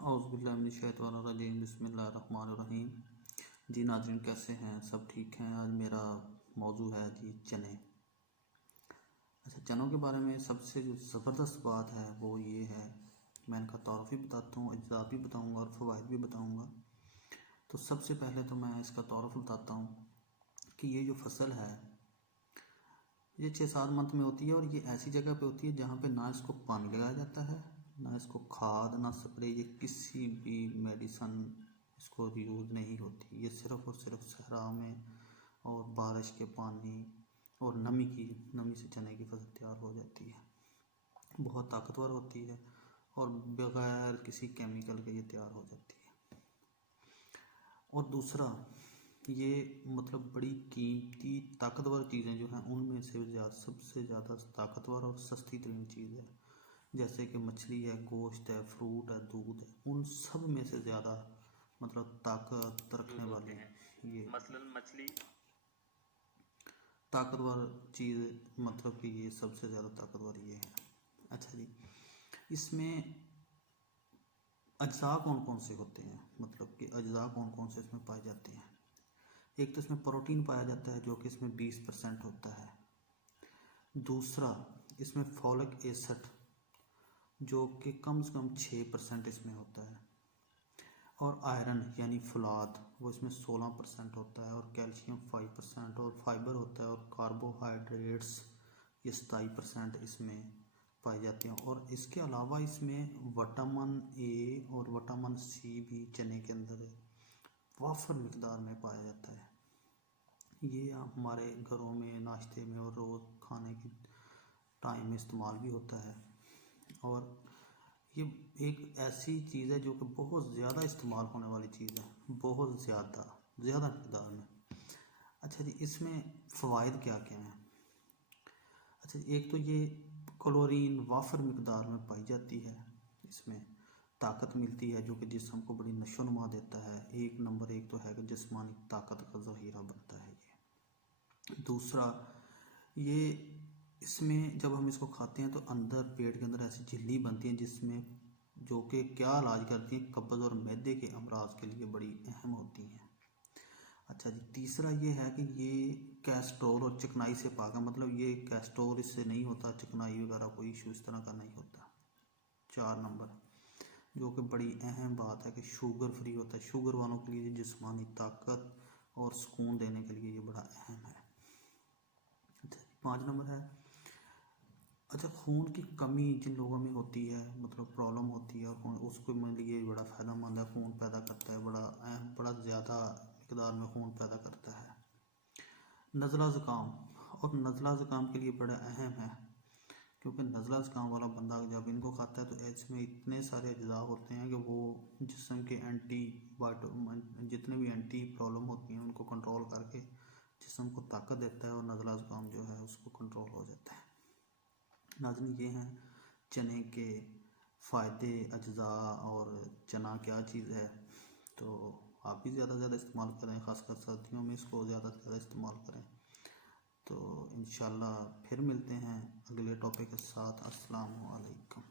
औज़ुबिल्लाहिमिनश्शैतानिर्रजीम बिस्मिल्लाहिर्रहमानिर्रहीम। जी नाज़रीन, कैसे हैं? सब ठीक हैं? आज मेरा मौजू है जी चने। अच्छा, चनों के बारे में सबसे जो ज़बरदस्त बात है वो ये है, मैं इनका तारुफ़ भी बताता हूँ, अज्ज़ा भी बताऊँगा और फ़वाइद भी बताऊँगा। तो सबसे पहले तो मैं इसका तारुफ़ बताता हूँ कि ये जो फसल है ये 6-7 मंथ में होती है और ये ऐसी जगह पे होती है जहाँ पे ना इसको पानी लगाया जाता है, ना इसको खाद, ना स्प्रे, ये किसी भी मेडिसन इसको यूज़ नहीं होती। ये सिर्फ़ और सिर्फ सहरा में और बारिश के पानी और नमी से चने की फसल तैयार हो जाती है। बहुत ताकतवर होती है और बग़ैर किसी केमिकल के ये तैयार हो जाती है। और दूसरा, ये मतलब बड़ी कीमती ताकतवर चीज़ें जो हैं उनमें से सबसे ज़्यादा ताकतवर और सस्ती तरीन चीज़ है। जैसे कि मछली है, गोश्त है, फ्रूट है, दूध है, उन सब में से ज़्यादा मतलब ताकत रखने वाली ये मसलन मछली ताकतवर चीज़, मतलब कि ये सबसे ज़्यादा ताकतवर ये है। अच्छा जी, इसमें अज्जा कौन कौन से होते हैं, मतलब कि अज्जा कौन कौन से इसमें पाए जाते हैं? एक तो इसमें प्रोटीन पाया जाता है जो कि इसमें 20% होता है। दूसरा, इसमें फॉलिक एसिड जो कि कम से कम 6% इसमें होता है। और आयरन यानी फुलाद वो इसमें 16% होता है। और कैल्शियम 5% और फाइबर होता है। और कार्बोहाइड्रेट्स ये 27% इसमें पाए जाते हैं। और इसके अलावा इसमें विटामिन ए और विटामिन सी भी चने के अंदर वाफर मिकदार में पाया जाता है। ये हमारे घरों में नाश्ते में और रोज़ खाने के टाइम में इस्तेमाल भी होता है। और ये एक ऐसी चीज़ है जो कि बहुत ज़्यादा इस्तेमाल होने वाली चीज़ है, बहुत ज़्यादा मिकदार में। अच्छा जी, इसमें फ़वाइद क्या क्या हैं? अच्छा, एक तो ये क्लोरीन वाफर मिकदार में पाई जाती है, इसमें ताकत मिलती है जो कि जिस्म को बड़ी नशोनुमा देता है। एक नंबर एक तो है कि जिस्मानी ताकत का ज़ख़ीरा बनता है ये। दूसरा, ये इसमें जब हम इसको खाते हैं तो अंदर पेट के अंदर ऐसी झिल्ली बनती है जिसमें जो कि क्या इलाज करती है, कब्ज़ और मैदे के अमराज के लिए बड़ी अहम होती हैं। अच्छा जी, तीसरा ये है कि ये कैस्ट्रोल और चिकनाई से पाक है, मतलब ये कैस्ट्रोल इससे नहीं होता, चिकनाई वगैरह कोई इशू इस तरह का नहीं होता। 4 नंबर जो कि बड़ी अहम बात है कि शुगर फ्री होता है। शुगर वालों के लिए जिस्मानी ताकत और सुकून देने के लिए ये बड़ा अहम है। अच्छा, 5 नंबर है, अच्छा, खून की कमी जिन लोगों में होती है, मतलब प्रॉब्लम होती है, और उसको मेरे लिए बड़ा फ़ायदेमंद है। खून पैदा करता है, बड़ा ज़्यादा मिकदार में खून पैदा करता है। नज़ला ज़ुकाम, और नज़ला ज़ुकाम के लिए बड़ा अहम है क्योंकि नज़ला ज़ुकाम वाला बंदा जब इनको खाता है तो इसमें इतने सारे अज्जा होते हैं कि वो जिस्म के जितने भी एंटी प्रॉब्लम होती हैं उनको कंट्रोल करके जिस्म को ताकत देता है और नज़ला ज़ुकाम जो है उसको कंट्रोल हो जाता है। नाज़रीन, ये हैं चने के फ़ायदे, अज्जा और चना क्या चीज़ है। तो आप भी ज़्यादा से ज़्यादा इस्तेमाल करें, ख़ासकर सर्दियों में इसको ज़्यादा से ज़्यादा इस्तेमाल करें। तो इंशाल्लाह फिर मिलते हैं अगले टॉपिक के साथ। अस्सलामु अलैकुम।